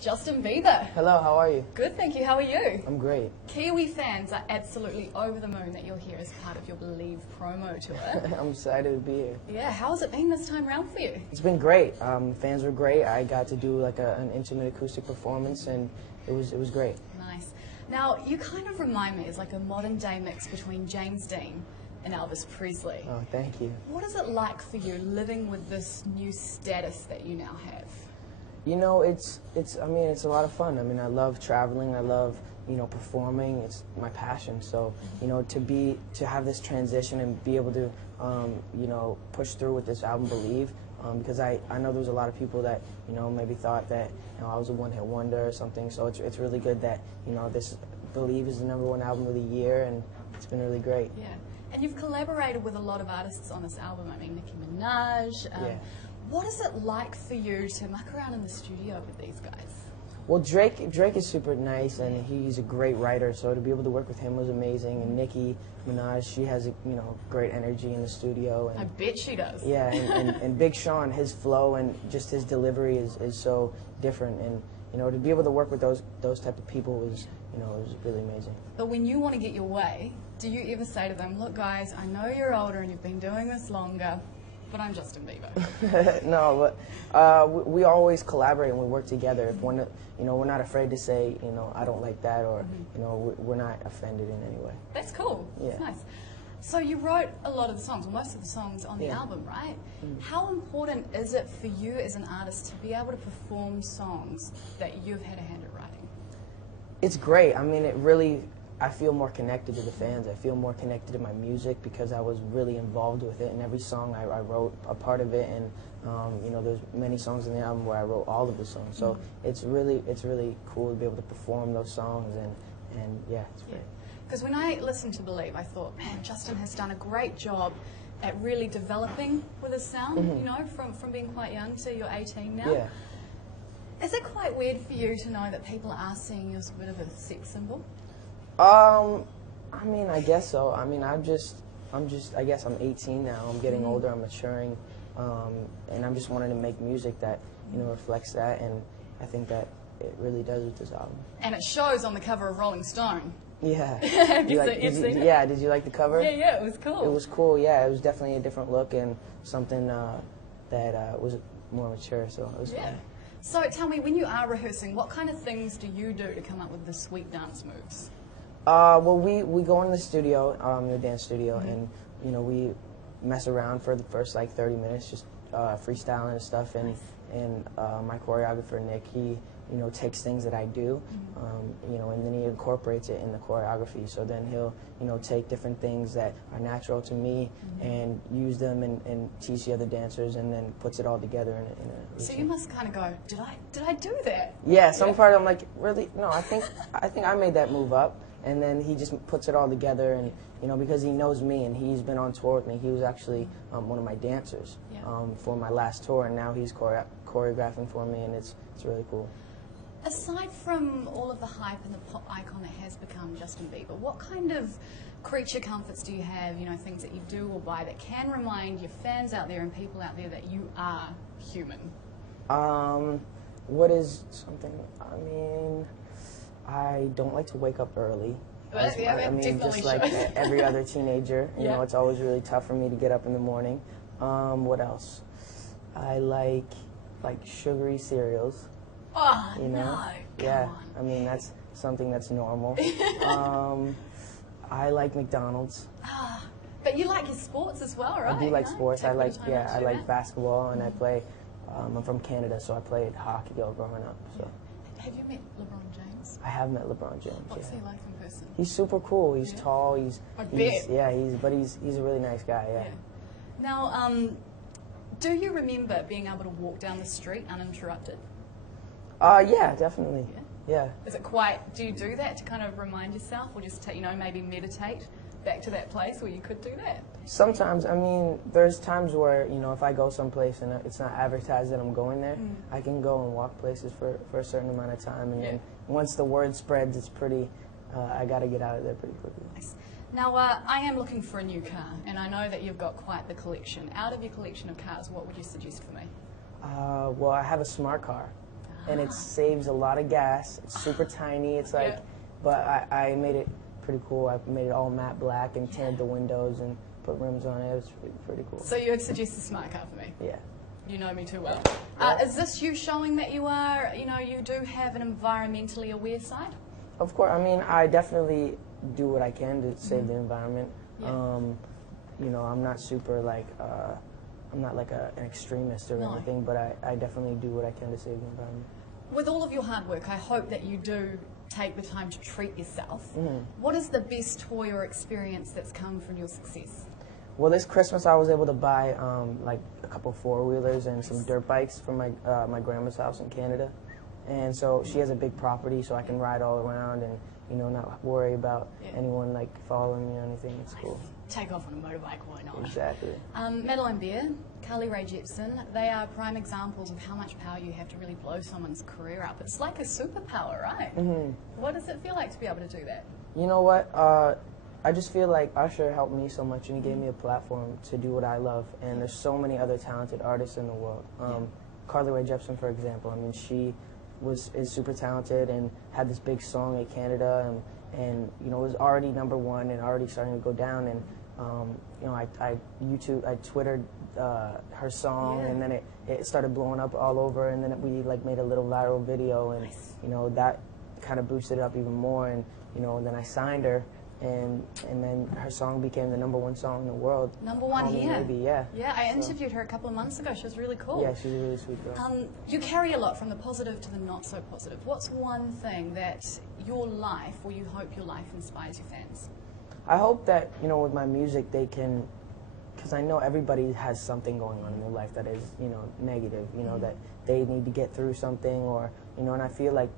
Justin Bieber. Hello, how are you? Good, thank you. How are you? I'm great. Kiwi fans are absolutely over the moon that you're here as part of your Believe promo tour. I'm excited to be here. Yeah, how has it been this time round for you? It's been great. Fans were great. I got to do like an intimate acoustic performance, and it was great. Nice. Now, you kind of remind me as like a modern day mix between James Dean and Elvis Presley. Oh, thank you. What is it like for you living with this new status that you now have? You know, it's a lot of fun. I mean, I love traveling. I love, performing. It's my passion. So, to have this transition and be able to, push through with this album, Believe, because I know there's a lot of people that, maybe thought that, I was a one-hit wonder or something. So it's really good that, this Believe is the #1 album of the year, and it's been really great. Yeah. And you've collaborated with a lot of artists on this album. I mean, Nicki Minaj. Yeah. What is it like for you to muck around in the studio with these guys? Well, Drake is super nice, and he's a great writer, so to be able to work with him was amazing. And Nicki Minaj, she has great energy in the studio. And I bet she does. Yeah, and Big Sean, his flow and just his delivery is so different, and to be able to work with those type of people was was really amazing. But when you want to get your way, do you ever say to them, "Look, guys, I know you're older and you've been doing this longer, but I'm Justin Bieber"? No, but we always collaborate and we work together. If one, we're not afraid to say, I don't like that, or we're not offended in any way. That's cool. Yeah. That's nice. So you wrote a lot of the songs, or most of the songs on the Yeah. album, right? How important is it for you as an artist to be able to perform songs that you've had a hand at writing? It's great. I mean, I feel more connected to the fans. I feel more connected to my music because I was really involved with it. And every song I wrote a part of it, and there's many songs in the album where I wrote all of the songs. So it's really cool to be able to perform those songs, and yeah, it's great. Because when I listened to Believe, I thought, man, Justin has done a great job at really developing with his sound. From being quite young to you're 18 now. Yeah. Is it quite weird for you to know that people are seeing you as a bit of a sex symbol? I mean, I guess so. I mean, I guess I'm 18 now. I'm getting older. I'm maturing, and I'm just wanting to make music that reflects that, and I think that it really does with this album. And it shows on the cover of Rolling Stone. Yeah. Have you seen it? Yeah. Did you like the cover? Yeah, it was cool. It was cool. Yeah, it was definitely a different look and something that was more mature. So it was fun. So tell me, when you are rehearsing, what kind of things do you do to come up with the sweet dance moves? Well, we go in the studio, the dance studio, and we mess around for the first like 30 minutes, just freestyling and stuff. And my choreographer Nick, he takes things that I do, and then he incorporates it in the choreography. So then he'll take different things that are natural to me and use them and teach the other dancers, and then puts it all together in a So you must kind of go, did I do that? Yeah, some part I'm like, really? No, I think I made that move up. And then he just puts it all together, and because he knows me and he's been on tour with me. He was actually one of my dancers for my last tour, and now he's choreographing for me, and it's really cool. Aside from all of the hype and the pop icon that has become Justin Bieber, what kind of creature comforts do you have, things that you do or buy that can remind your fans out there and people out there that you are human? What is something, I don't like to wake up early. Just like every other teenager, it's always really tough for me to get up in the morning. What else? I like sugary cereals. Oh, no, come on. That's something that's normal. I like McDonald's. But you like your sports as well, right? I do like sports. I like basketball, and Mm-hmm. I play. I'm from Canada, so I played hockey growing up. So. Have you met LeBron James? I have met LeBron James. What's he like in person? He's super cool. He's tall. He's a really nice guy. Yeah. Now, do you remember being able to walk down the street uninterrupted? Yeah, definitely. Yeah. Is it do you do that to kind of remind yourself, or just maybe meditate back to that place where you could do that? Sometimes, there's times where, if I go someplace and it's not advertised that I'm going there, I can go and walk places for a certain amount of time, and then once the word spreads, it's pretty, I got to get out of there pretty quickly. Nice. Now, I am looking for a new car, and I know that you've got quite the collection. Out of your collection of cars, what would you suggest for me? Well, I have a smart car. and it saves a lot of gas. It's super tiny. It's like, Yeah. but I made it pretty cool. I made it all matte black and tanned the windows and put rims on it. It was pretty cool. So you would suggest a smart car for me? Yeah. You know me too well. Yeah. Is this you showing that you are, you do have an environmentally aware side? Of course. I mean, I definitely do what I can to save the environment. Yeah. I'm not super like, I'm not like an extremist or No. anything, but I definitely do what I can to save the environment. With all of your hard work, I hope that you do take the time to treat yourself. Mm-hmm. What is the best toy or experience that's come from your success? Well, this Christmas I was able to buy like a couple four-wheelers and some dirt bikes from my grandma's house in Canada, and so she has a big property, so I can ride all around and not worry about anyone like following me or anything. It's cool. Take off on a motorbike, why not? Exactly. Madeline Beer, Carly Rae Jepsen, they are prime examples of how much power you have to really blow someone's career up. It's like a superpower, right? Mm-hmm. What does it feel like to be able to do that? You know what? I just feel like Usher helped me so much, and he gave me a platform to do what I love. And there's so many other talented artists in the world. Carly Rae Jepsen, for example. I mean, she is super talented and had this big song in Canada, and was already #1 and already starting to go down. And I Twittered her song, and then it started blowing up all over. And then we like made a little viral video, and that kind of boosted it up even more. And then I signed her. And then her song became the #1 song in the world. #1 here? Maybe, yeah. Yeah, I interviewed her a couple of months ago. She was really cool. Yeah, she's a really sweet girl. You carry a lot from the positive to the not so positive. What's one thing that your life, or you hope your life, inspires your fans? I hope that, with my music they can, because I know everybody has something going on in their life that is, negative, that they need to get through something, or, and I feel like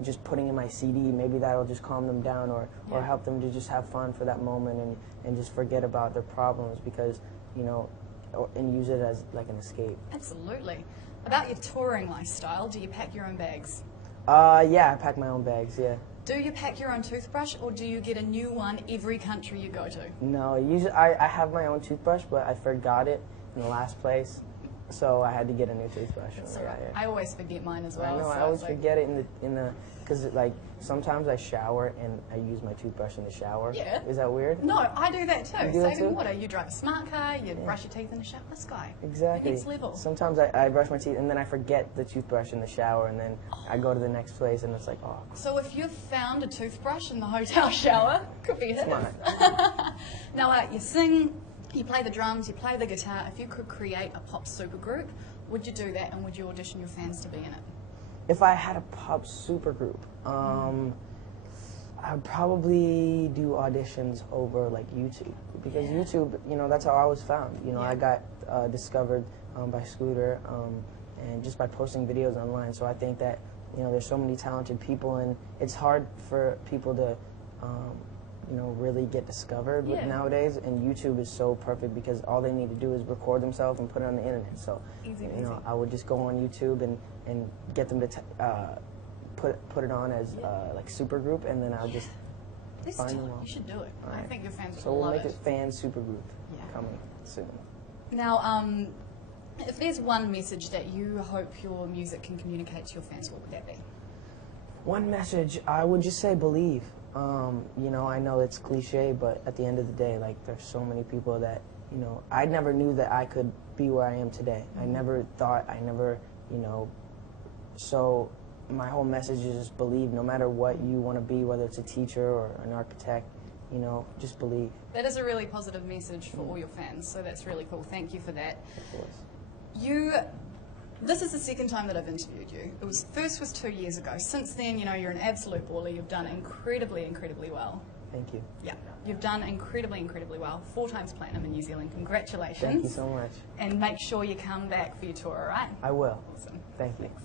just putting in my CD, maybe that'll just calm them down or help them to just have fun for that moment and just forget about their problems because, and use it as like an escape. Absolutely. About your touring lifestyle, do you pack your own bags? Yeah, I pack my own bags, yeah. Do you pack your own toothbrush, or do you get a new one every country you go to? No, usually I have my own toothbrush, but I forgot it in the last place. So I had to get a new toothbrush. That's all right. I always forget mine as well. I know, so I always forget it because like sometimes I shower and I use my toothbrush in the shower. Yeah. Is that weird? No, I do that too. You do that Saving too? water. You drive a smart car, you brush your teeth in the shower. This guy. Exactly. Next level. Sometimes I brush my teeth and then I forget the toothbrush in the shower and then I go to the next place and it's like, oh. So if you've found a toothbrush in the hotel shower, could be his. Smart. Now, you sing, you play the drums, you play the guitar. If you could create a pop supergroup, would you do that, and would you audition your fans to be in it? If I had a pop supergroup, I'd probably do auditions over like YouTube because YouTube, that's how I was found. I got discovered by Scooter and just by posting videos online. So I think that there's so many talented people, and it's hard for people to really get discovered nowadays, and YouTube is so perfect because all they need to do is record themselves and put it on the internet. So, easy. I would just go on YouTube and get them to put it on as like supergroup, and then I'll just find them all. You should do it. All right. I think your fans would So love we'll make it fan supergroup coming soon. Now, if there's one message that you hope your music can communicate to your fans, what would that be? One message, I would just say believe. I know it's cliche, but at the end of the day, like, there's so many people that, I never knew that I could be where I am today. I never thought, so my whole message is just believe no matter what you want to be, whether it's a teacher or an architect, just believe. That is a really positive message for all your fans, so that's really cool. Thank you for that. Of course. This is the second time that I've interviewed you. First was 2 years ago. Since then, you're an absolute baller. You've done incredibly, incredibly well. Thank you. Yeah, you've done incredibly, incredibly well. 4 times platinum in New Zealand. Congratulations. Thank you so much. And make sure you come back for your tour, all right? I will. Awesome. Thank you. Thanks.